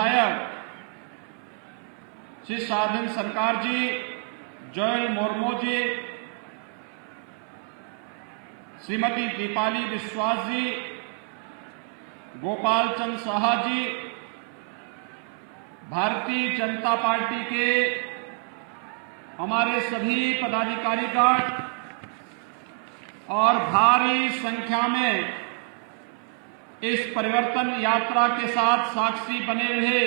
विधायक श्री साधन सरकार जी, जोयल मुर्मू जी, श्रीमती दीपाली विश्वास जी, गोपाल चंद साहा जी, भारतीय जनता पार्टी के हमारे सभी पदाधिकारीगण और भारी संख्या में इस परिवर्तन यात्रा के साथ साक्षी बने हुए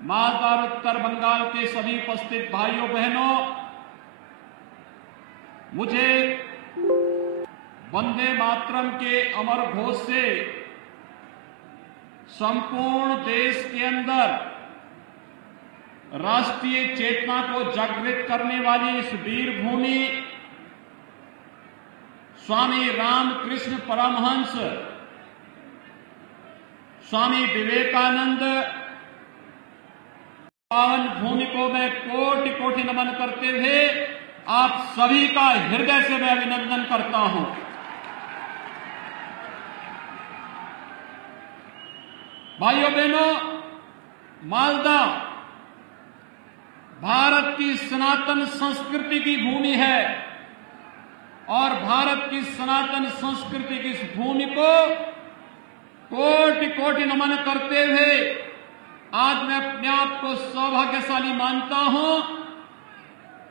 मालदा और उत्तर बंगाल के सभी उपस्थित भाइयों बहनों, मुझे वंदे मातरम के अमर घोष से संपूर्ण देश के अंदर राष्ट्रीय चेतना को जागृत करने वाली इस वीर भूमि स्वामी रामकृष्ण परमहंस, स्वामी विवेकानंद पावन भूमि को मैं कोटि कोटि नमन करते हुए आप सभी का हृदय से मैं अभिनंदन करता हूं। भाइयों बहनों, मालदा भारत की सनातन संस्कृति की भूमि है और भारत की सनातन संस्कृति की इस भूमि को कोटि कोटि नमन करते हुए आज मैं अपने आप को सौभाग्यशाली मानता हूं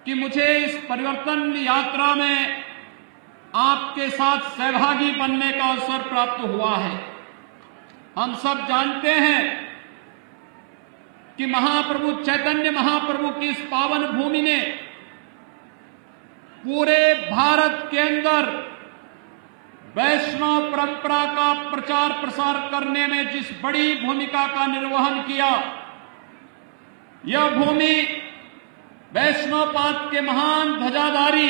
कि मुझे इस परिवर्तन यात्रा में आपके साथ सहभागी बनने का अवसर प्राप्त हुआ है। हम सब जानते हैं कि महाप्रभु चैतन्य महाप्रभु की इस पावन भूमि ने पूरे भारत के अंदर वैष्णव परंपरा का प्रचार प्रसार करने में जिस बड़ी भूमिका का निर्वहन किया, यह भूमि वैष्णवपाद के महान ध्वजाधारी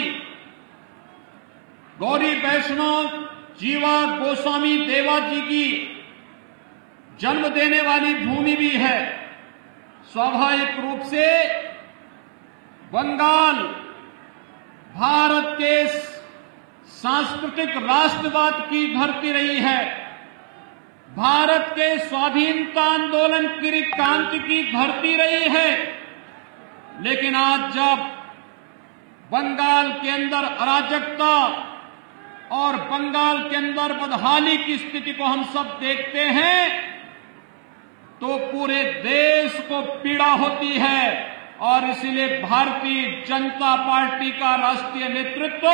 गौरी वैष्णव जीवा गोस्वामी देवा जी की जन्म देने वाली भूमि भी है। स्वाभाविक रूप से बंगाल भारत के सांस्कृतिक राष्ट्रवाद की धरती रही है, भारत के स्वाधीनता आंदोलन की क्रांति की धरती रही है। लेकिन आज जब बंगाल के अंदर अराजकता और बंगाल के अंदर बदहाली की स्थिति को हम सब देखते हैं तो पूरे देश को पीड़ा होती है और इसीलिए भारतीय जनता पार्टी का राष्ट्रीय नेतृत्व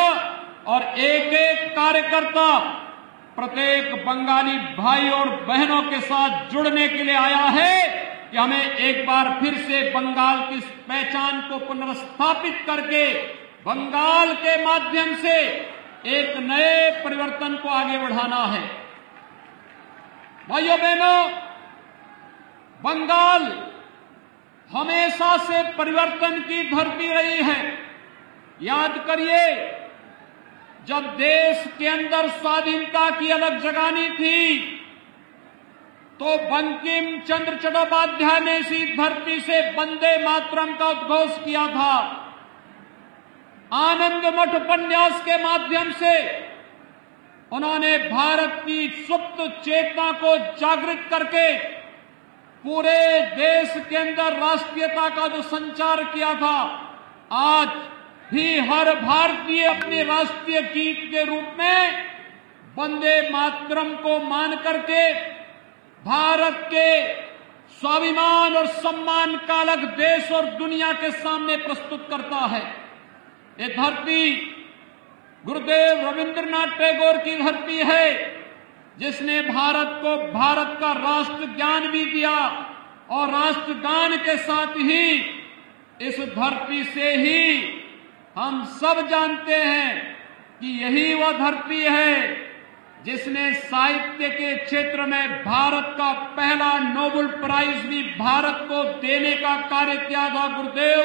और एक एक कार्यकर्ता प्रत्येक बंगाली भाई और बहनों के साथ जुड़ने के लिए आया है कि हमें एक बार फिर से बंगाल की इस पहचान को पुनर्स्थापित करके बंगाल के माध्यम से एक नए परिवर्तन को आगे बढ़ाना है। भाइयों बहनों, बंगाल हमेशा से परिवर्तन की धरती रही है। याद करिए, जब देश के अंदर स्वाधीनता की अलग जगानी थी तो बंकिम चंद्र चट्टोपाध्याय ने इसी धरती से वंदे मातरम का उद्घोष किया था। आनंद मठ उपन्यास के माध्यम से उन्होंने भारत की सुप्त चेतना को जागृत करके पूरे देश के अंदर राष्ट्रीयता का जो संचार किया था, आज भी हर भारतीय अपने राष्ट्रीय गीत के रूप में वंदे मातरम को मान करके भारत के स्वाभिमान और सम्मान का अलग देश और दुनिया के सामने प्रस्तुत करता है। ये धरती गुरुदेव रविंद्रनाथ टैगोर की धरती है, जिसने भारत को भारत का राष्ट्र ज्ञान भी दिया और राष्ट्रगान के साथ ही इस धरती से ही हम सब जानते हैं कि यही वह धरती है जिसने साहित्य के क्षेत्र में भारत का पहला नोबेल प्राइज भी भारत को देने का कार्य किया था, गुरुदेव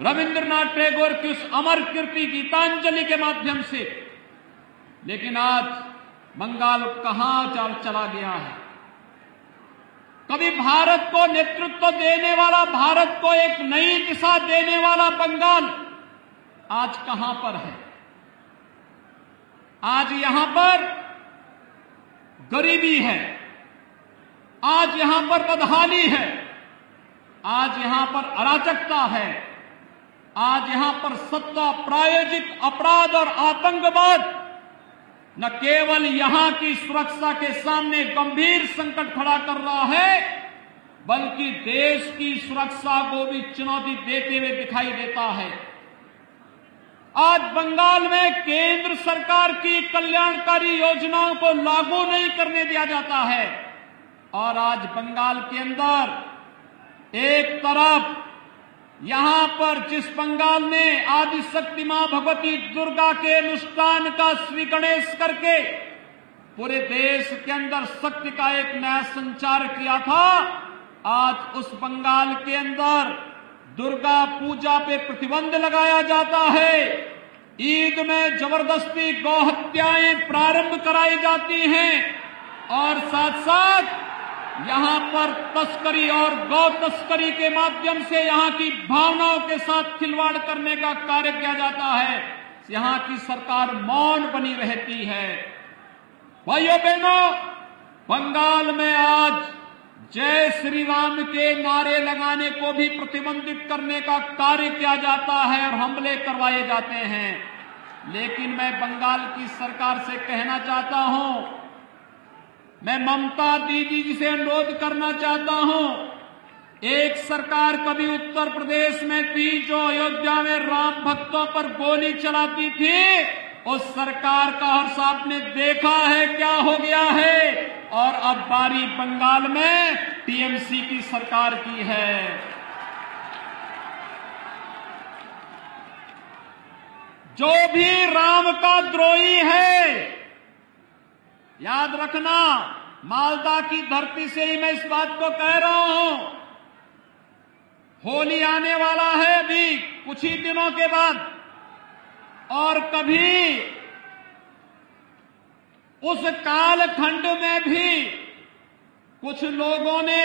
रविंद्रनाथ टैगोर की उस अमर कीर्ति गीतांजलि के माध्यम से। लेकिन आज बंगाल कहां चला गया है? कभी भारत को नेतृत्व देने वाला, भारत को एक नई दिशा देने वाला बंगाल आज कहां पर है? आज यहां पर गरीबी है, आज यहां पर बदहाली है, आज यहां पर अराजकता है, आज यहां पर सत्ता प्रायोजित अपराध और आतंकवाद न केवल यहां की सुरक्षा के सामने गंभीर संकट खड़ा कर रहा है, बल्कि देश की सुरक्षा को भी चुनौती देते हुए दिखाई देता है। आज बंगाल में केंद्र सरकार की कल्याणकारी योजनाओं को लागू नहीं करने दिया जाता है और आज बंगाल के अंदर एक तरफ यहां पर जिस बंगाल ने आदिशक्ति मां भगवती दुर्गा के अनुष्ठान का श्री गणेश करके पूरे देश के अंदर शक्ति का एक नया संचार किया था, आज उस बंगाल के अंदर दुर्गा पूजा पे प्रतिबंध लगाया जाता है। ईद में जबरदस्ती गौ हत्याएं प्रारंभ कराई जाती हैं और साथ साथ यहां पर तस्करी और गौ तस्करी के माध्यम से यहां की भावनाओं के साथ खिलवाड़ करने का कार्य किया जाता है। यहां की सरकार मौन बनी रहती है। भाइयों बहनों, बंगाल में आज जय श्री राम के नारे लगाने को भी प्रतिबंधित करने का कार्य किया जाता है और हमले करवाए जाते हैं। लेकिन मैं बंगाल की सरकार से कहना चाहता हूं, मैं ममता दीदी जी से अनुरोध करना चाहता हूं, एक सरकार कभी उत्तर प्रदेश में थी जो अयोध्या में राम भक्तों पर गोली चलाती थी, उस सरकार का हर्ष आपने देखा है क्या हो गया है, और अब बारी बंगाल में टीएमसी की सरकार की है। जो भी राम का द्रोही है, याद रखना, मालदा की धरती से ही मैं इस बात को कह रहा हूं, होली आने वाला है अभी कुछ ही दिनों के बाद, और कभी उस कालखंड में भी कुछ लोगों ने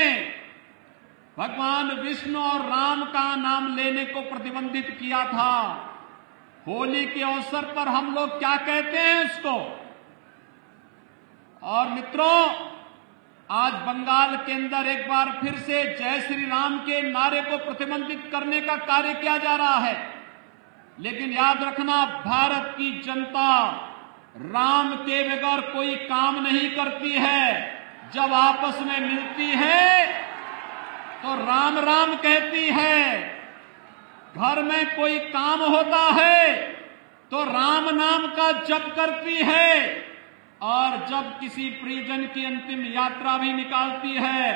भगवान विष्णु और राम का नाम लेने को प्रतिबंधित किया था। होली के अवसर पर हम लोग क्या कहते हैं इसको। और मित्रों, आज बंगाल के अंदर एक बार फिर से जय श्री राम के नारे को प्रतिबंधित करने का कार्य किया जा रहा है। लेकिन याद रखना, भारत की जनता राम के बगैर कोई काम नहीं करती है। जब आपस में मिलती है तो राम राम कहती है, घर में कोई काम होता है तो राम नाम का जप करती है, और जब किसी परिजन की अंतिम यात्रा भी निकालती है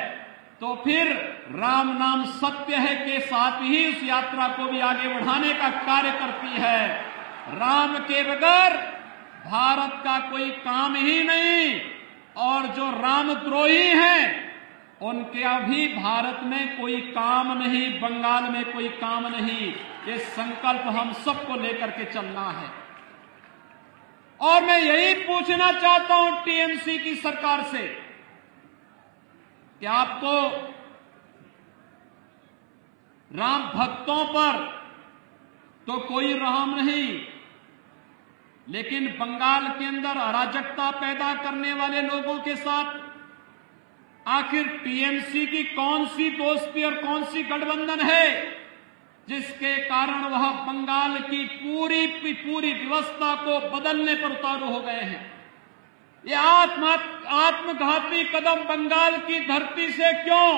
तो फिर राम नाम सत्य है के साथ ही उस यात्रा को भी आगे बढ़ाने का कार्य करती है। राम के बगैर भारत का कोई काम ही नहीं, और जो रामद्रोही हैं उनके अभी भारत में कोई काम नहीं, बंगाल में कोई काम नहीं। ये संकल्प हम सबको लेकर के चलना है। और मैं यही पूछना चाहता हूं टीएमसी की सरकार से कि आपको राम भक्तों पर तो कोई रहम नहीं, लेकिन बंगाल के अंदर अराजकता पैदा करने वाले लोगों के साथ आखिर टीएमसी की कौन सी दोस्ती और कौन सी गठबंधन है जिसके कारण वह बंगाल की पूरी व्यवस्था को बदलने पर उतारू हो गए हैं। ये आत्मघाती कदम बंगाल की धरती से क्यों?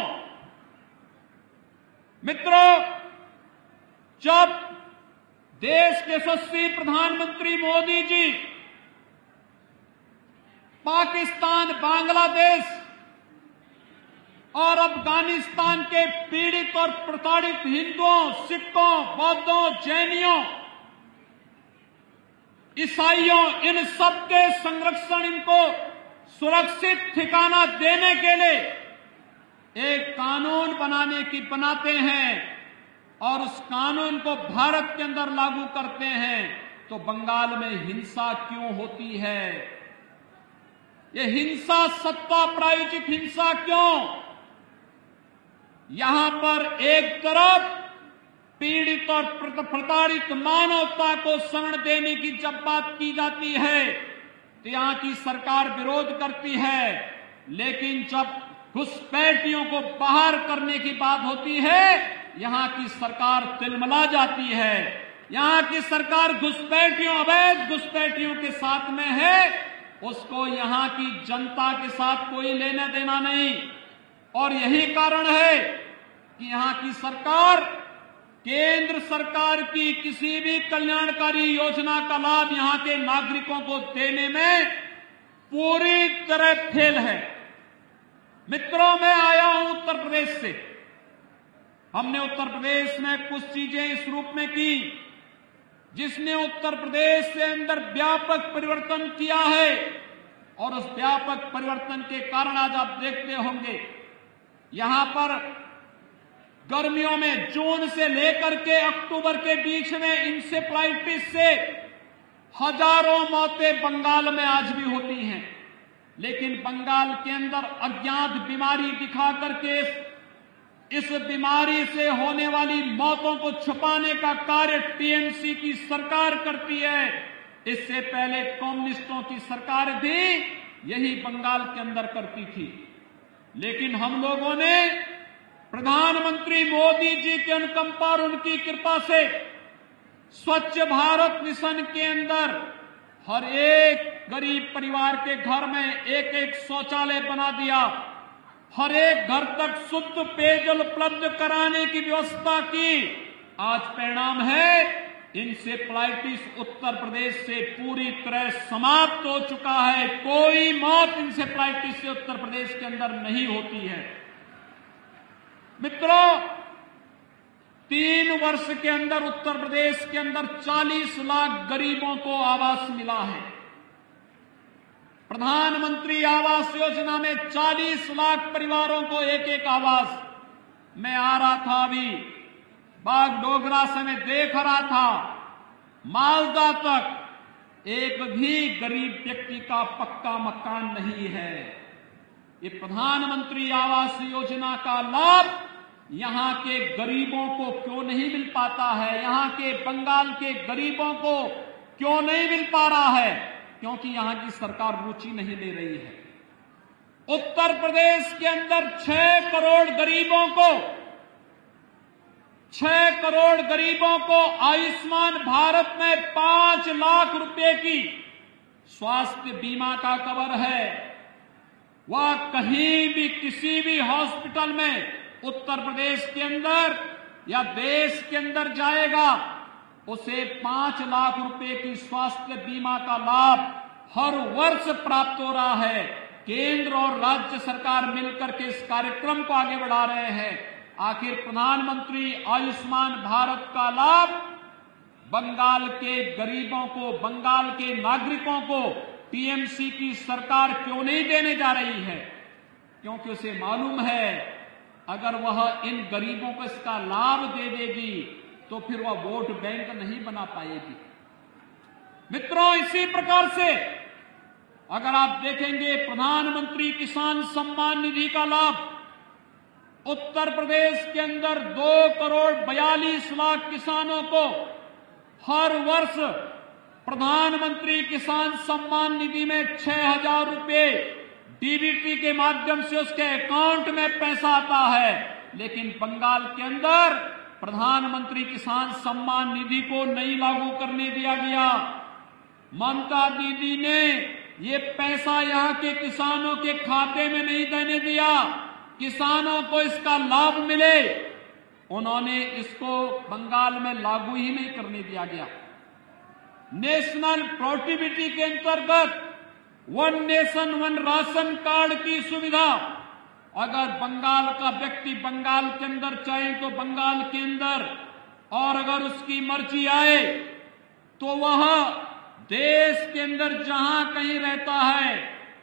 मित्रों, जब देश के यशस्वी प्रधानमंत्री मोदी जी पाकिस्तान, बांग्लादेश और अफगानिस्तान के पीड़ित और प्रताड़ित हिंदुओं, सिखों, बौद्धों, जैनियों, ईसाइयों, इन सब के संरक्षण, इनको सुरक्षित ठिकाना देने के लिए एक कानून बनाते हैं और उस कानून को भारत के अंदर लागू करते हैं, तो बंगाल में हिंसा क्यों होती है? ये हिंसा, सत्ता प्रायोजित हिंसा क्यों? यहां पर एक तरफ पीड़ित और प्रताड़ित मानवता को शरण देने की जब बात की जाती है तो यहां की सरकार विरोध करती है, लेकिन जब घुसपैठियों को बाहर करने की बात होती है, यहां की सरकार तिलमिला जाती है। यहां की सरकार घुसपैठियों, अवैध घुसपैठियों के साथ में है, उसको यहां की जनता के साथ कोई लेना देना नहीं। और यही कारण है कि यहां की सरकार केंद्र सरकार की किसी भी कल्याणकारी योजना का लाभ यहां के नागरिकों को देने में पूरी तरह फेल है। मित्रों, मैं आया हूं उत्तर प्रदेश से। हमने उत्तर प्रदेश में कुछ चीजें इस रूप में की जिसने उत्तर प्रदेश से अंदर व्यापक परिवर्तन किया है। और उस व्यापक परिवर्तन के कारण आज आप देखते होंगे यहां पर गर्मियों में जून से लेकर के अक्टूबर के बीच में इंसेफ्लाइटिस से हजारों मौतें बंगाल में आज भी होती हैं। लेकिन बंगाल के अंदर अज्ञात बीमारी दिखा करके इस बीमारी से होने वाली मौतों को छुपाने का कार्य टीएमसी की सरकार करती है। इससे पहले कम्युनिस्टों की सरकार भी यही बंगाल के अंदर करती थी। लेकिन हम लोगों ने प्रधानमंत्री मोदी जी के अनुकंपा और उनकी कृपा से स्वच्छ भारत मिशन के अंदर हर एक गरीब परिवार के घर में एक एक शौचालय बना दिया। हर एक घर तक शुद्ध पेयजल उपलब्ध कराने की व्यवस्था की। आज परिणाम है इंसेफ्लाइटिस उत्तर प्रदेश से पूरी तरह समाप्त हो चुका है। कोई मौत इंसेफ्लाइटिस से उत्तर प्रदेश के अंदर नहीं होती है। मित्रों, 3 वर्ष के अंदर उत्तर प्रदेश के अंदर 40 लाख गरीबों को आवास मिला है। प्रधानमंत्री आवास योजना में 40 लाख परिवारों को एक एक आवास। मैं आ रहा था अभी बागडोगरा से, मैं देख रहा था मालदा तक एक भी गरीब व्यक्ति का पक्का मकान नहीं है। ये प्रधानमंत्री आवास योजना का लाभ यहां के गरीबों को क्यों नहीं मिल पाता है? यहां के बंगाल के गरीबों को क्यों नहीं मिल पा रहा है? क्योंकि यहां की सरकार रुचि नहीं ले रही है। उत्तर प्रदेश के अंदर 6 करोड़ गरीबों को आयुष्मान भारत में 5 लाख रुपए की स्वास्थ्य बीमा का कवर है। वह कहीं भी किसी भी हॉस्पिटल में उत्तर प्रदेश के अंदर या देश के अंदर जाएगा, उसे 5 लाख रुपए की स्वास्थ्य बीमा का लाभ हर वर्ष प्राप्त हो रहा है। केंद्र और राज्य सरकार मिलकर के इस कार्यक्रम को आगे बढ़ा रहे हैं। आखिर प्रधानमंत्री आयुष्मान भारत का लाभ बंगाल के गरीबों को, बंगाल के नागरिकों को टीएमसी की सरकार क्यों नहीं देने जा रही है? क्योंकि उसे मालूम है अगर वह इन गरीबों को इसका लाभ दे देगी तो फिर वह वोट बैंक नहीं बना पाएगी। मित्रों, इसी प्रकार से अगर आप देखेंगे प्रधानमंत्री किसान सम्मान निधि का लाभ उत्तर प्रदेश के अंदर 2 करोड़ 42 लाख किसानों को हर वर्ष प्रधानमंत्री किसान सम्मान निधि में 6,000 रुपए डीबीटी के माध्यम से उसके अकाउंट में पैसा आता है। लेकिन बंगाल के अंदर प्रधानमंत्री किसान सम्मान निधि को नहीं लागू करने दिया गया। ममता दीदी ने ये पैसा यहां के किसानों के खाते में नहीं देने दिया, किसानों को इसका लाभ मिले, उन्होंने इसको बंगाल में लागू ही नहीं करने दिया गया। नेशनल पोर्टेबिलिटी के अंतर्गत 1 नेशन 1 राशन कार्ड की सुविधा अगर बंगाल का व्यक्ति बंगाल के अंदर चाहे तो बंगाल के अंदर, और अगर उसकी मर्जी आए तो वह देश के अंदर जहां कहीं रहता है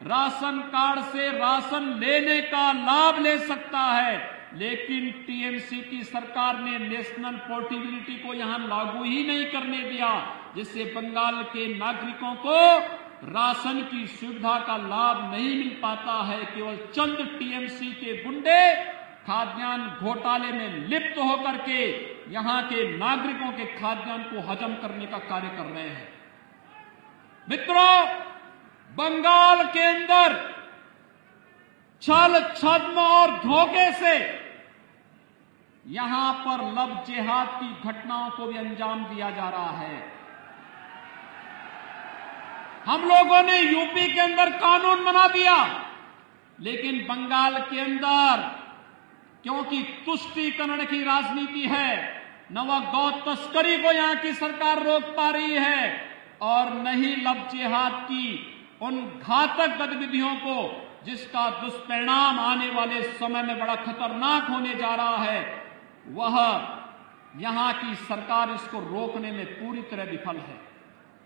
राशन कार्ड से राशन लेने का लाभ ले सकता है। लेकिन टीएमसी की सरकार ने नेशनल पोर्टेबिलिटी को यहां लागू ही नहीं करने दिया, जिससे बंगाल के नागरिकों को राशन की सुविधा का लाभ नहीं मिल पाता है। केवल चंद टीएमसी के गुंडे खाद्यान्न घोटाले में लिप्त होकर के यहां के नागरिकों के खाद्यान्न को हजम करने का कार्य कर रहे हैं। मित्रों, बंगाल के अंदर छल छद्म और धोखे से यहां पर लव जिहाद की घटनाओं को भी अंजाम दिया जा रहा है। हम लोगों ने यूपी के अंदर कानून बना दिया, लेकिन बंगाल के अंदर क्योंकि तुष्टीकरण की राजनीति है, न वह गौ तस्करी को यहां की सरकार रोक पा रही है और न ही लव जिहाद की उन घातक गतिविधियों को जिसका दुष्परिणाम आने वाले समय में बड़ा खतरनाक होने जा रहा है, वह यहां की सरकार इसको रोकने में पूरी तरह विफल है।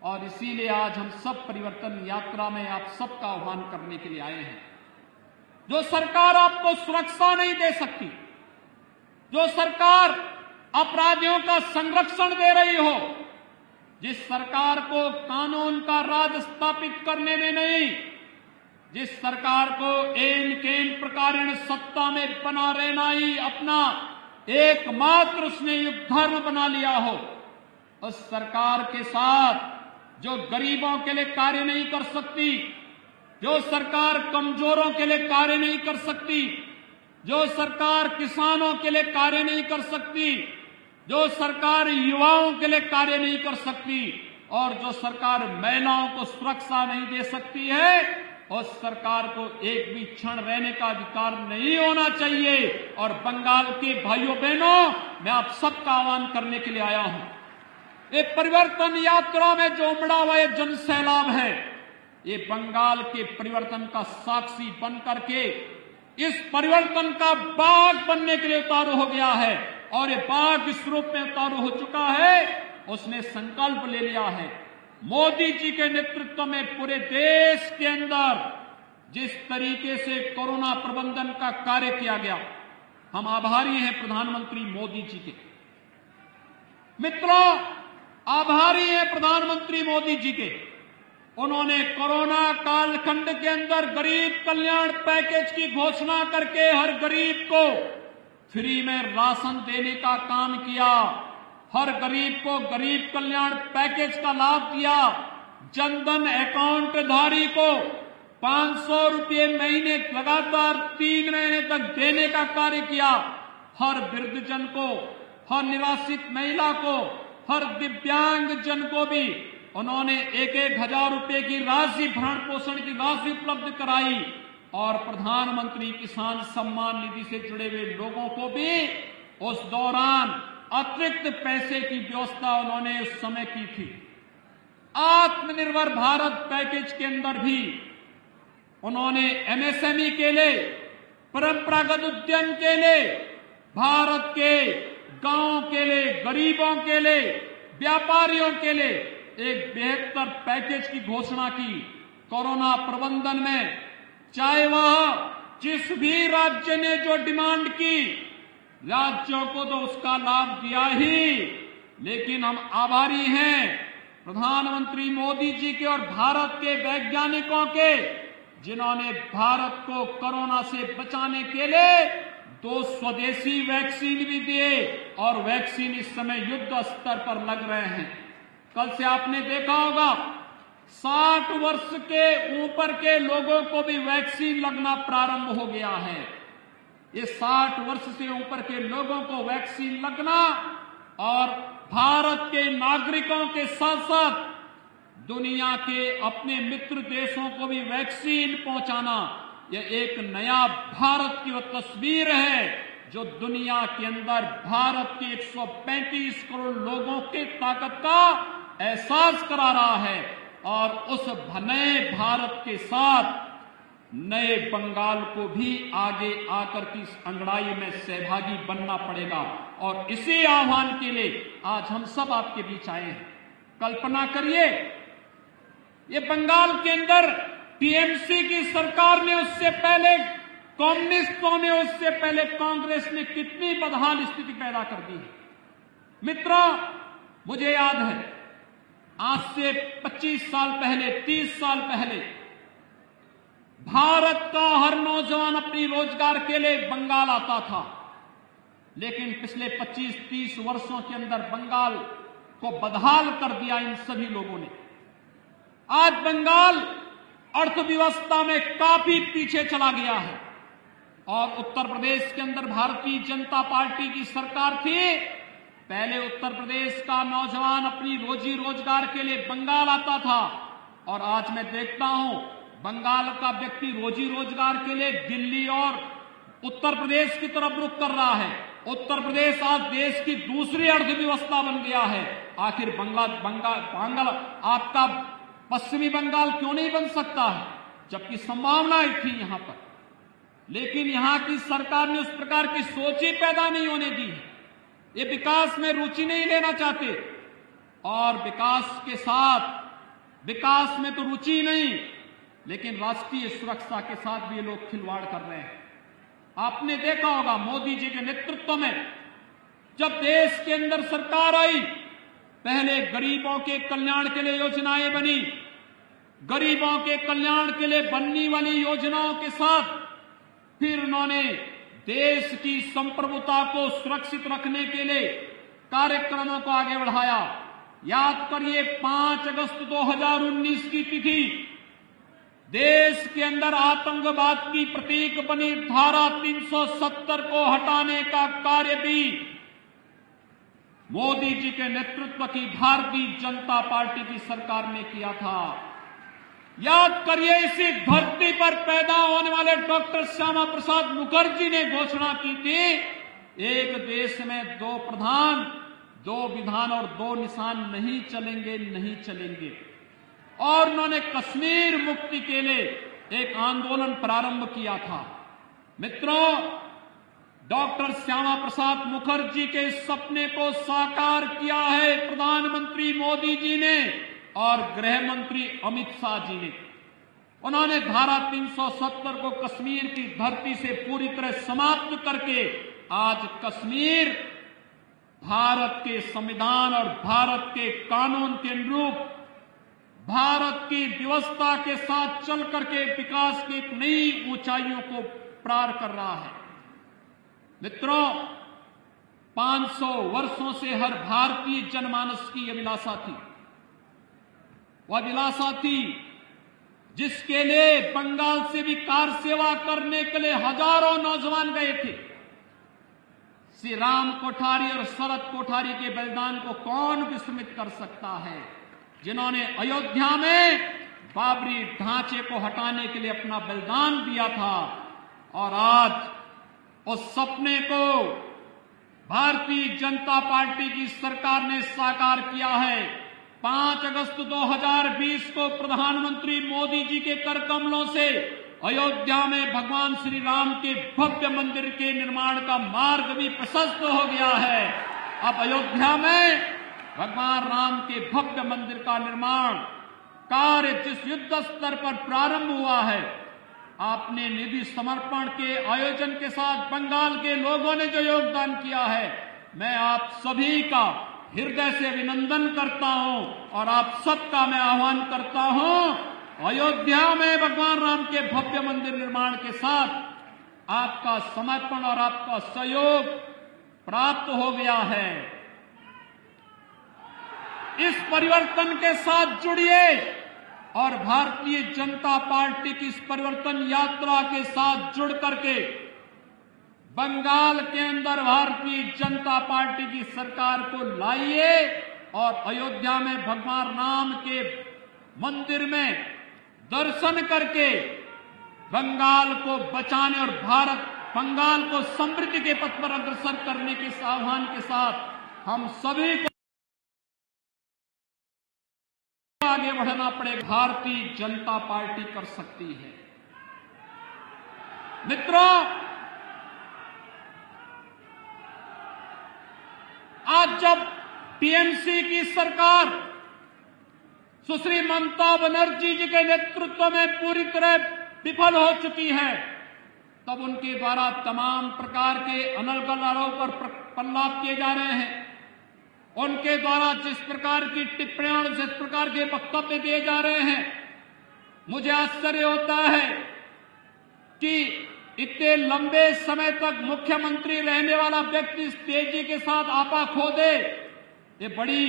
और इसीलिए आज हम सब परिवर्तन यात्रा में आप सबका आह्वान करने के लिए आए हैं। जो सरकार आपको सुरक्षा नहीं दे सकती, जो सरकार अपराधियों का संरक्षण दे रही हो, जिस सरकार को कानून का राज स्थापित करने में नहीं, जिस सरकार को एन केन प्रकारेण सत्ता में बना रहना ही अपना एकमात्र उसने युग धर्म बना लिया हो, उस सरकार के साथ जो गरीबों के लिए कार्य नहीं कर सकती, जो सरकार कमजोरों के लिए कार्य नहीं कर सकती, जो सरकार किसानों के लिए कार्य नहीं कर सकती, जो सरकार युवाओं के लिए कार्य नहीं कर सकती और जो सरकार महिलाओं को सुरक्षा नहीं दे सकती है, उस सरकार को एक भी क्षण रहने का अधिकार नहीं होना चाहिए। और बंगाल के भाइयों बहनों, मैं आप सबका आह्वान करने के लिए आया हूं। ये परिवर्तन यात्रा में जो उमड़ा हुआ ये जन सैलाब है, ये बंगाल के परिवर्तन का साक्षी बन करके इस परिवर्तन का बाघ बनने के लिए उतारू हो गया है। और ये बाघ इस रूप में उतारू हो चुका है, उसने संकल्प ले लिया है। मोदी जी के नेतृत्व में पूरे देश के अंदर जिस तरीके से कोरोना प्रबंधन का कार्य किया गया, हम आभारी हैं प्रधानमंत्री मोदी जी के। मित्रों, आभारी हैं प्रधानमंत्री मोदी जी के। उन्होंने कोरोना कालखंड के अंदर गरीब कल्याण पैकेज की घोषणा करके हर गरीब को फ्री में राशन देने का काम किया, हर गरीब को गरीब कल्याण पैकेज का लाभ दिया, जनधन अकाउंट धारी को 500 रुपये महीने लगातार 3 महीने तक देने का कार्य किया, हर वृद्धजन को, हर निवासित महिला को, हर दिव्यांग जन को भी उन्होंने 1,000 रुपये की राशि, भरण पोषण की राशि उपलब्ध कराई। और प्रधानमंत्री किसान सम्मान निधि से जुड़े हुए लोगों को भी उस दौरान अतिरिक्त पैसे की व्यवस्था उन्होंने उस समय की थी। आत्मनिर्भर भारत पैकेज के अंदर भी उन्होंने एमएसएमई के लिए, परंपरागत उद्यम के लिए, भारत के गांवों के लिए, गरीबों के लिए, व्यापारियों के लिए एक बेहतर पैकेज की घोषणा की। कोरोना प्रबंधन में चाहे वह जिस भी राज्य ने जो डिमांड की, राज्यों को तो उसका लाभ दिया ही, लेकिन हम आभारी हैं प्रधानमंत्री मोदी जी के और भारत के वैज्ञानिकों के, जिन्होंने भारत को कोरोना से बचाने के लिए 2 स्वदेशी वैक्सीन भी दिए और वैक्सीन इस समय युद्ध स्तर पर लग रहे हैं। कल से आपने देखा होगा 60 वर्ष के ऊपर के लोगों को भी वैक्सीन लगना प्रारंभ हो गया है। ये 60 वर्ष से ऊपर के लोगों को वैक्सीन लगना और भारत के नागरिकों के साथ साथ दुनिया के अपने मित्र देशों को भी वैक्सीन पहुंचाना, यह एक नया भारत की वो तस्वीर है जो दुनिया के अंदर भारत के 135 करोड़ लोगों की ताकत का एहसास करा रहा है। और उस नए भारत के साथ नए बंगाल को भी आगे आकर की इस अंगड़ाई में सहभागी बनना पड़ेगा। और इसी आह्वान के लिए आज हम सब आपके बीच आए हैं। कल्पना करिए, ये बंगाल के अंदर टीएमसी की सरकार ने, उससे पहले कम्युनिस्टों ने, उससे पहले कांग्रेस ने कितनी बदहाल स्थिति पैदा कर दी है। मित्रों, मुझे याद है आज से 25 साल पहले, 30 साल पहले भारत का हर नौजवान अपनी रोजगार के लिए बंगाल आता था, लेकिन पिछले 25-30 वर्षों के अंदर बंगाल को बदहाल कर दिया इन सभी लोगों ने। आज बंगाल अर्थव्यवस्था में काफी पीछे चला गया है। और उत्तर प्रदेश के अंदर भारतीय जनता पार्टी की सरकार थी, पहले उत्तर प्रदेश का नौजवान अपनी रोजी रोजगार के लिए बंगाल आता था और आज मैं देखता हूं बंगाल का व्यक्ति रोजी रोजगार के लिए दिल्ली और उत्तर प्रदेश की तरफ रुख कर रहा है। उत्तर प्रदेश आज देश की दूसरी अर्थव्यवस्था बन गया है। आखिर बंगाल आपका पश्चिमी बंगाल क्यों नहीं बन सकता है, जबकि संभावनाएं थी यहां पर, लेकिन यहां की सरकार ने उस प्रकार की सोच ही पैदा नहीं होने दी है। ये विकास में रुचि नहीं लेना चाहते और विकास में तो रुचि नहीं, लेकिन राष्ट्रीय सुरक्षा के साथ भी ये लोग खिलवाड़ कर रहे हैं। आपने देखा होगा मोदी जी के नेतृत्व में जब देश के अंदर सरकार आई, पहले गरीबों के कल्याण के लिए योजनाएं बनी, गरीबों के कल्याण के लिए बनने वाली योजनाओं के साथ फिर उन्होंने देश की संप्रभुता को सुरक्षित रखने के लिए कार्यक्रमों को आगे बढ़ाया। याद करिए 5 अगस्त 2019 की तिथि, देश के अंदर आतंकवाद की प्रतीक बनी धारा 370 को हटाने का कार्य भी मोदी जी के नेतृत्व की भारतीय जनता पार्टी की सरकार ने किया था। याद करिए इसी धरती पर पैदा होने वाले डॉक्टर श्यामा प्रसाद मुखर्जी ने घोषणा की थी, एक देश में 2 प्रधान, 2 विधान और 2 निशान नहीं चलेंगे। और उन्होंने कश्मीर मुक्ति के लिए एक आंदोलन प्रारंभ किया था। मित्रों, डॉक्टर श्यामा प्रसाद मुखर्जी के इस सपने को साकार किया है प्रधानमंत्री मोदी जी ने और गृह मंत्री अमित शाह जी ने। उन्होंने धारा 370 को कश्मीर की धरती से पूरी तरह समाप्त करके आज कश्मीर भारत के संविधान और भारत के कानून के अनुरूप भारत की व्यवस्था के साथ चल करके विकास की एक नई ऊंचाइयों को पार कर रहा है। मित्रों, 500 वर्षों से हर भारतीय जनमानस की अभिलाषा थी, वह अभिलाषा थी जिसके लिए बंगाल से भी कार सेवा करने के लिए हजारों नौजवान गए थे। श्री राम कोठारी और शरद कोठारी के बलिदान को कौन विस्मृत कर सकता है, जिन्होंने अयोध्या में बाबरी ढांचे को हटाने के लिए अपना बलिदान दिया था। और आज उस सपने को भारतीय जनता पार्टी की सरकार ने साकार किया है। 5 अगस्त 2020 को प्रधानमंत्री मोदी जी के कर कमलों से अयोध्या में भगवान श्री राम के भव्य मंदिर के निर्माण का मार्ग भी प्रशस्त हो गया है। अब अयोध्या में भगवान राम के भव्य मंदिर का निर्माण कार्य जिस युद्ध स्तर पर प्रारंभ हुआ है, आपने निधि समर्पण के आयोजन के साथ बंगाल के लोगों ने जो योगदान किया है, मैं आप सभी का हृदय से अभिनंदन करता हूं और आप सबका मैं आह्वान करता हूं, अयोध्या में भगवान राम के भव्य मंदिर निर्माण के साथ आपका समर्पण और आपका सहयोग प्राप्त हो गया है। इस परिवर्तन के साथ जुड़िए और भारतीय जनता पार्टी की इस परिवर्तन यात्रा के साथ जुड़ करके बंगाल के अंदर भारतीय जनता पार्टी की सरकार को लाइए और अयोध्या में भगवान राम के मंदिर में दर्शन करके बंगाल को बचाने और बंगाल को समृद्धि के पथ पर अग्रसर करने के आह्वान के साथ हम सभी को आगे बढ़ना पड़ेगा। भारतीय जनता पार्टी कर सकती है। मित्रों, आज जब टीएमसी की सरकार सुश्री ममता बनर्जी जी के नेतृत्व में पूरी तरह विफल हो चुकी है, तब उनके द्वारा तमाम प्रकार के अनर्गल आरोप पर प्रलाप किए जा रहे हैं। उनके द्वारा जिस प्रकार की टिप्पणियां और जिस प्रकार के वक्तव्य दिए जा रहे हैं, मुझे आश्चर्य होता है कि इतने लंबे समय तक मुख्यमंत्री रहने वाला व्यक्ति इस तेजी के साथ आपा खो दे, ये बड़ी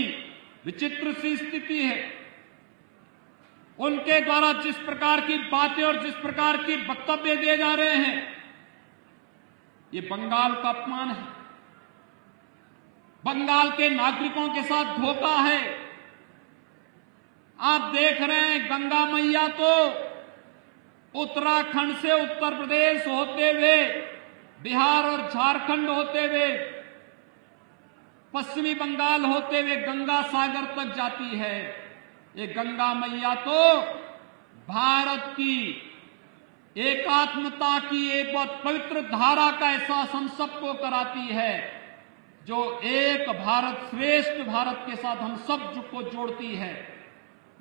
विचित्र सी स्थिति है। उनके द्वारा जिस प्रकार की बातें और जिस प्रकार की वक्तव्य दिए जा रहे हैं, ये बंगाल का अपमान है, बंगाल के नागरिकों के साथ धोखा है। आप देख रहे हैं गंगा मैया तो उत्तराखंड से उत्तर प्रदेश होते हुए बिहार और झारखंड होते हुए पश्चिमी बंगाल होते हुए गंगा सागर तक जाती है। ये गंगा मैया तो भारत की एकात्मता की एक बहुत पवित्र धारा का एहसास हम सबको कराती है, जो एक भारत श्रेष्ठ भारत के साथ हम सब को जोड़ती है।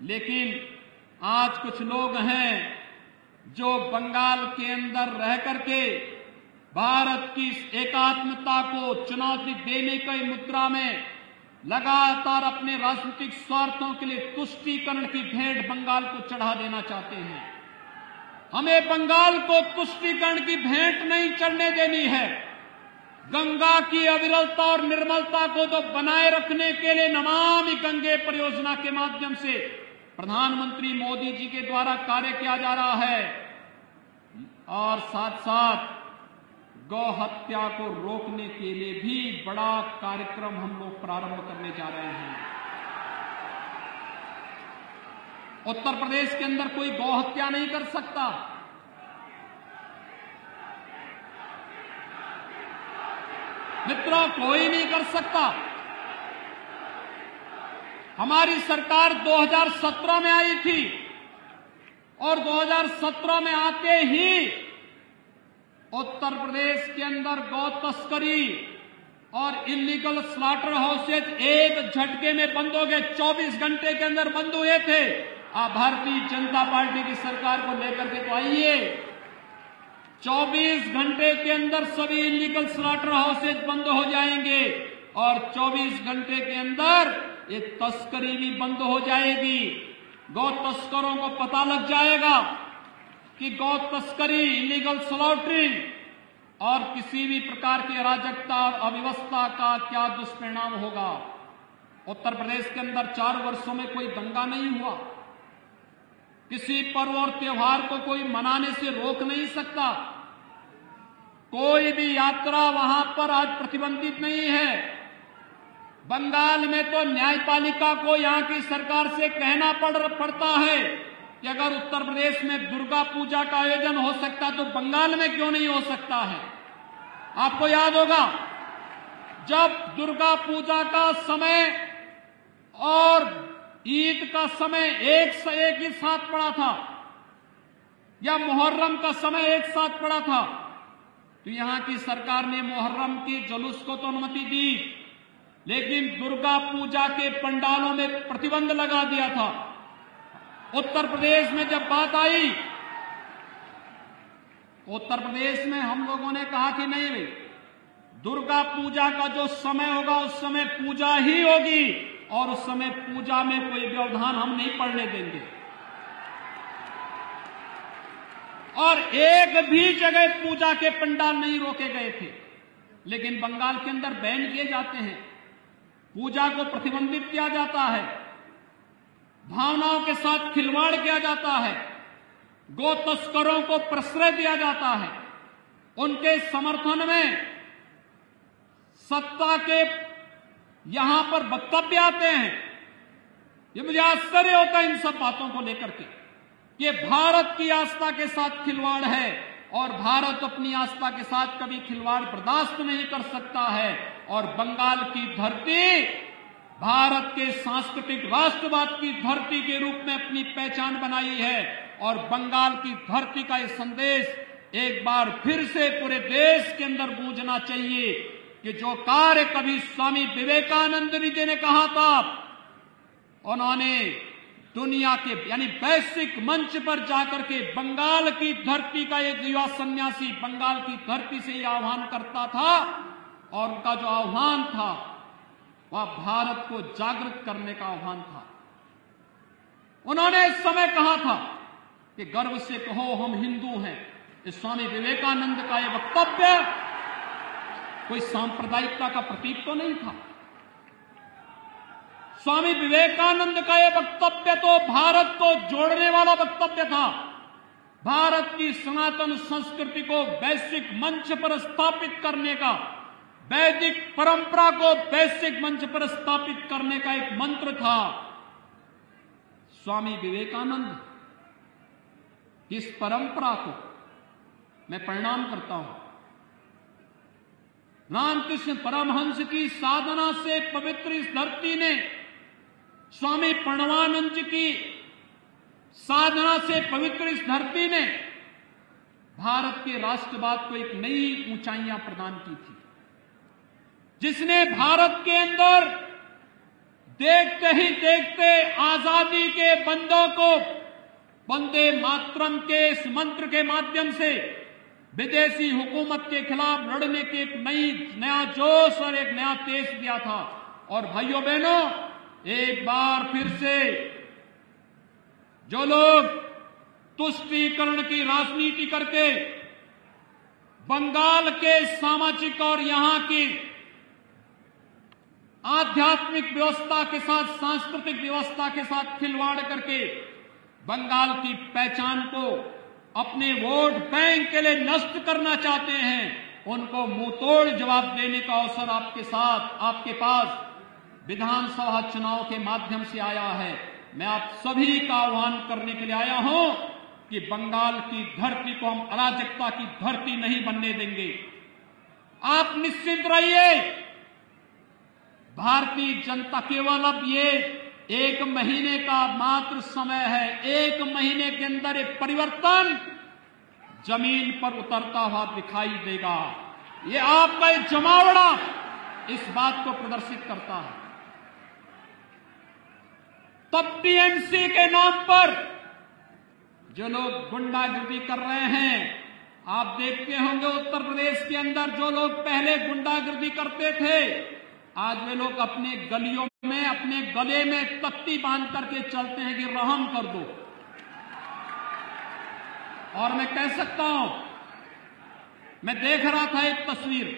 लेकिन आज कुछ लोग हैं जो बंगाल के अंदर रह करके भारत की एकात्मता को चुनौती देने की मुद्रा में लगातार अपने राजनीतिक स्वार्थों के लिए तुष्टीकरण की भेंट बंगाल को चढ़ा देना चाहते हैं। हमें बंगाल को तुष्टीकरण की भेंट नहीं चढ़ने देनी है। गंगा की अविरलता और निर्मलता को तो बनाए रखने के लिए नमामि गंगे परियोजना के माध्यम से प्रधानमंत्री मोदी जी के द्वारा कार्य किया जा रहा है, और साथ साथ गौ हत्या को रोकने के लिए भी बड़ा कार्यक्रम हम लोग प्रारंभ करने जा रहे हैं। उत्तर प्रदेश के अंदर कोई गौ हत्या नहीं कर सकता। मित्रों, कोई नहीं कर सकता। हमारी सरकार 2017 में आई थी और 2017 में आते ही उत्तर प्रदेश के अंदर गौ तस्करी और इलीगल स्लॉटर हाउसेज एक झटके में बंद हो गए। 24 घंटे के अंदर बंद हुए थे। आप भारतीय जनता पार्टी की सरकार को लेकर के तो आइए, 24 घंटे के अंदर सभी इलीगल स्लॉटर हाउसेज बंद हो जाएंगे और 24 घंटे के अंदर ये तस्करी भी बंद हो जाएगी। गौ तस्करों को पता लग जाएगा कि गौ तस्करी, इलीगल स्लॉटरिंग और किसी भी प्रकार की अराजकता और अव्यवस्था का क्या दुष्परिणाम होगा। उत्तर प्रदेश के अंदर 4 वर्षों में कोई दंगा नहीं हुआ। किसी पर्व और त्योहार को कोई मनाने से रोक नहीं सकता। कोई भी यात्रा वहां पर आज प्रतिबंधित नहीं है। बंगाल में तो न्यायपालिका को यहां की सरकार से कहना पड़ता है कि अगर उत्तर प्रदेश में दुर्गा पूजा का आयोजन हो सकता तो बंगाल में क्यों नहीं हो सकता है। आपको याद होगा जब दुर्गा पूजा का समय और ईद का समय एक ही साथ पड़ा था या मुहर्रम का समय एक साथ पड़ा था, तो यहां की सरकार ने मुहर्रम की जुलूस को तो अनुमति दी, लेकिन दुर्गा पूजा के पंडालों में प्रतिबंध लगा दिया था। उत्तर प्रदेश में जब बात आई, उत्तर प्रदेश में हम लोगों ने कहा कि नहीं भाई, दुर्गा पूजा का जो समय होगा उस समय पूजा ही होगी और उस समय पूजा में कोई व्यवधान हम नहीं पड़ने देंगे। और एक भी जगह पूजा के पंडाल नहीं रोके गए थे। लेकिन बंगाल के अंदर बैन किए जाते हैं, पूजा को प्रतिबंधित किया जाता है, भावनाओं के साथ खिलवाड़ किया जाता है, गो तस्करों को प्रश्रय दिया जाता है, उनके समर्थन में सत्ता के यहां पर वक्तव्य आते हैं। ये मुझे आश्चर्य होता है इन सब बातों को लेकर के। ये भारत की आस्था के साथ खिलवाड़ है और भारत अपनी आस्था के साथ कभी खिलवाड़ बर्दाश्त नहीं कर सकता है। और बंगाल की धरती भारत के सांस्कृतिक राष्ट्रवाद की धरती के रूप में अपनी पहचान बनाई है और बंगाल की धरती का ये संदेश एक बार फिर से पूरे देश के अंदर गूंजना चाहिए कि जो कार्य कभी स्वामी विवेकानंद जी ने कहा था, उन्होंने दुनिया के यानी वैश्विक मंच पर जाकर के बंगाल की धरती का एक युवा सन्यासी बंगाल की धरती से यह आह्वान करता था और उनका जो आह्वान था वह भारत को जागृत करने का आह्वान था। उन्होंने इस समय कहा था कि गर्व से कहो हम हिंदू हैं। इस स्वामी विवेकानंद का यह वक्तव्य कोई सांप्रदायिकता का प्रतीक तो नहीं था। स्वामी विवेकानंद का यह वक्तव्य तो भारत को जोड़ने वाला वक्तव्य था। भारत की सनातन संस्कृति को वैश्विक मंच पर स्थापित करने का, वैदिक परंपरा को वैश्विक मंच पर स्थापित करने का एक मंत्र था। स्वामी विवेकानंद की इस परंपरा को मैं प्रणाम करता हूं। रामकृष्ण परमहंस की साधना से पवित्र इस धरती ने, स्वामी प्रणवानंद जी की साधना से पवित्र इस धरती ने भारत के राष्ट्रवाद को एक नई ऊंचाइयां प्रदान की थी, जिसने भारत के अंदर देखते ही देखते आजादी के बंदों को वंदे मातरम के इस मंत्र के माध्यम से विदेशी हुकूमत के खिलाफ लड़ने की एक नया जोश और एक नया तेज दिया था। और भाइयों बहनों, एक बार फिर से जो लोग तुष्टीकरण की राजनीति करके बंगाल के सामाजिक और यहां की आध्यात्मिक व्यवस्था के साथ, सांस्कृतिक व्यवस्था के साथ खिलवाड़ करके बंगाल की पहचान को अपने वोट बैंक के लिए नष्ट करना चाहते हैं, उनको मुंहतोड़ जवाब देने का अवसर आपके पास विधानसभा चुनाव के माध्यम से आया है। मैं आप सभी का आह्वान करने के लिए आया हूं कि बंगाल की धरती को हम अराजकता की धरती नहीं बनने देंगे। आप निश्चिंत रहिए, भारतीय जनता केवल अब ये 1 महीने का मात्र समय है। 1 महीने के अंदर एक परिवर्तन जमीन पर उतरता हुआ दिखाई देगा। ये आपका एक जमावड़ा इस बात को प्रदर्शित करता है। तब टीएमसी के नाम पर जो लोग गुंडागिर्दी कर रहे हैं, आप देखते होंगे उत्तर प्रदेश के अंदर जो लोग पहले गुंडागिर्दी करते थे, आज वे लोग अपने गलियों में अपने गले में तख्ती बांध करके चलते हैं कि रहम कर दो। और मैं कह सकता हूं, मैं देख रहा था एक तस्वीर,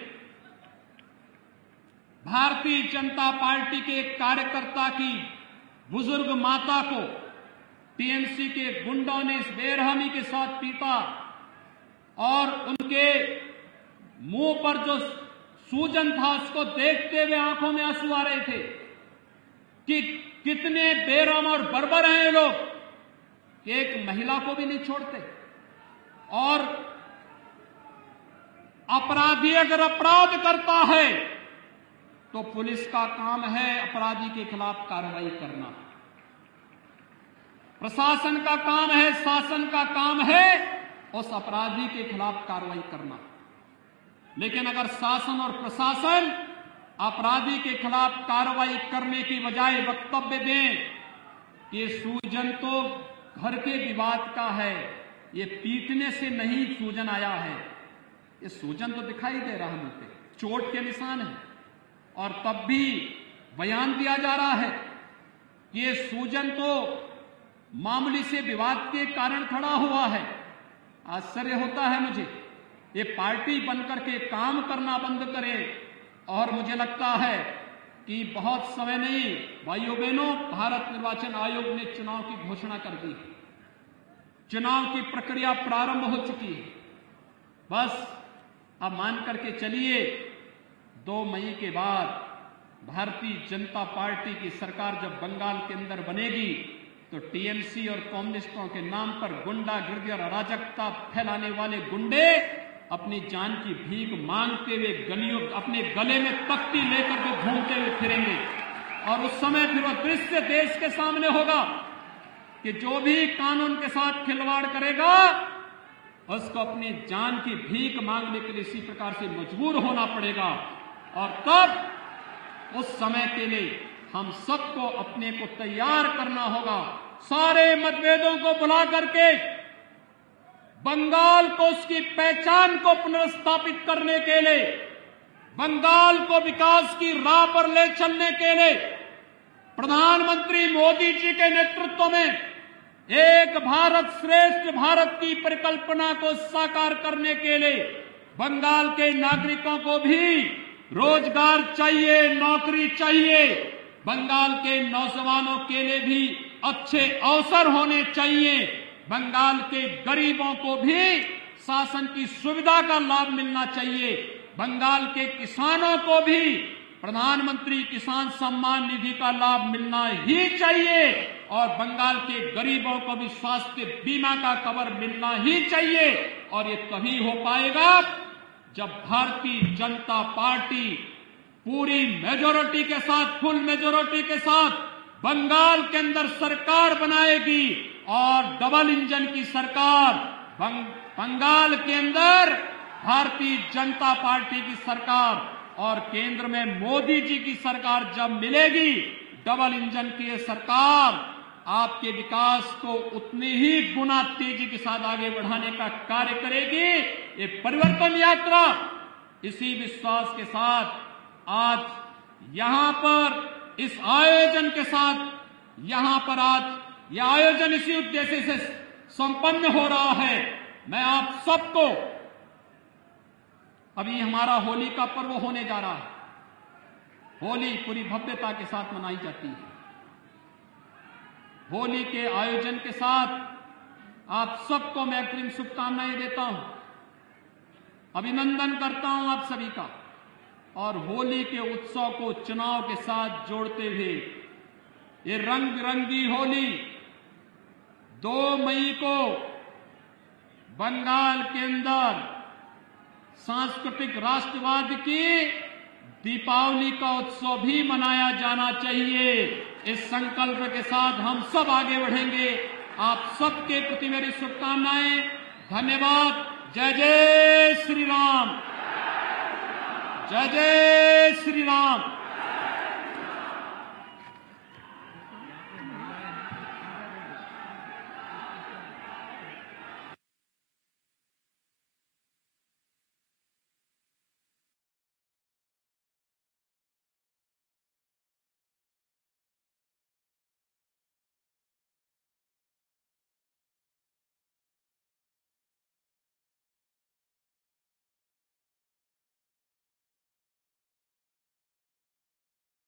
भारतीय जनता पार्टी के एक कार्यकर्ता की बुजुर्ग माता को टीएमसी के गुंडों ने इस बेरहमी के साथ पीटा और उनके मुंह पर जो सूजन था उसको देखते हुए आंखों में आंसू आ रहे थे कि कितने बेरहम और बर्बर हैं ये लोग। एक महिला को भी नहीं छोड़ते। और अपराधी अगर अपराध करता है तो पुलिस का काम है अपराधी के खिलाफ कार्रवाई करना, प्रशासन का काम है, शासन का काम है उस अपराधी के खिलाफ कार्रवाई करना। लेकिन अगर शासन और प्रशासन अपराधी के खिलाफ कार्रवाई करने की बजाय वक्तव्य दें कि ये सूजन तो घर के विवाद का है, ये पीटने से नहीं सूजन आया है, ये सूजन तो दिखाई दे रहा है मुझ पे, चोट के निशान है, और तब भी बयान दिया जा रहा है कि ये सूजन तो मामूली से विवाद के कारण खड़ा हुआ है। आश्चर्य होता है मुझे, ये पार्टी बनकर के काम करना बंद करे। और मुझे लगता है कि बहुत समय नहीं, भाइयों बहनों, भारत निर्वाचन आयोग ने चुनाव की घोषणा कर दी, चुनाव की प्रक्रिया प्रारंभ हो चुकी है। बस अब मान करके चलिए 2 मई के बाद भारतीय जनता पार्टी की सरकार जब बंगाल के अंदर बनेगी तो टीएमसी और कम्युनिस्टों के नाम पर गुंडागिर्दी और अराजकता फैलाने वाले गुंडे अपनी जान की भीख मांगते हुए गलियों, अपने गले में तख्ती लेकर के घूमते हुए फिरेंगे। और उस समय फिर वह दृश्य देश के सामने होगा कि जो भी कानून के साथ खिलवाड़ करेगा उसको अपनी जान की भीख मांगने के लिए इसी प्रकार से मजबूर होना पड़ेगा। और तब उस समय के लिए हम सबको अपने को तैयार करना होगा, सारे मतभेदों को भुला करके बंगाल को उसकी पहचान को पुनर्स्थापित करने के लिए, बंगाल को विकास की राह पर ले चलने के लिए प्रधानमंत्री मोदी जी के नेतृत्व में एक भारत श्रेष्ठ भारत की परिकल्पना को साकार करने के लिए बंगाल के नागरिकों को भी रोजगार चाहिए, नौकरी चाहिए, बंगाल के नौजवानों के लिए भी अच्छे अवसर होने चाहिए। बंगाल के गरीबों को भी शासन की सुविधा का लाभ मिलना चाहिए। बंगाल के किसानों को भी प्रधानमंत्री किसान सम्मान निधि का लाभ मिलना ही चाहिए और बंगाल के गरीबों को भी स्वास्थ्य बीमा का कवर मिलना ही चाहिए। और ये तभी हो पाएगा जब भारतीय जनता पार्टी पूरी मेजोरिटी के साथ, फुल मेजोरिटी के साथ बंगाल के अंदर सरकार बनाएगी और डबल इंजन की सरकार बंगाल के अंदर भारतीय जनता पार्टी की सरकार और केंद्र में मोदी जी की सरकार जब मिलेगी, डबल इंजन की ये सरकार आपके विकास को उतनी ही गुना तेजी के साथ आगे बढ़ाने का कार्य करेगी। ये परिवर्तन यात्रा इसी विश्वास के साथ आज यहां पर इस आयोजन के साथ यहां पर आज यह आयोजन इसी उद्देश्य से संपन्न हो रहा है। मैं आप सबको, अभी हमारा होली का पर्व होने जा रहा है। होली पूरी भव्यता के साथ मनाई जाती है। होली के आयोजन के साथ आप सबको मैं अग्रिम शुभकामनाएं देता हूं, अभिनंदन करता हूं आप सभी का। और होली के उत्सव को चुनाव के साथ जोड़ते हुए ये रंग बिरंगी होली 2 मई को बंगाल के अंदर सांस्कृतिक राष्ट्रवाद की दीपावली का उत्सव भी मनाया जाना चाहिए। इस संकल्प के साथ हम सब आगे बढ़ेंगे। आप सबके प्रति मेरी शुभकामनाएं। धन्यवाद। जय जय श्री राम। जय जय श्री राम।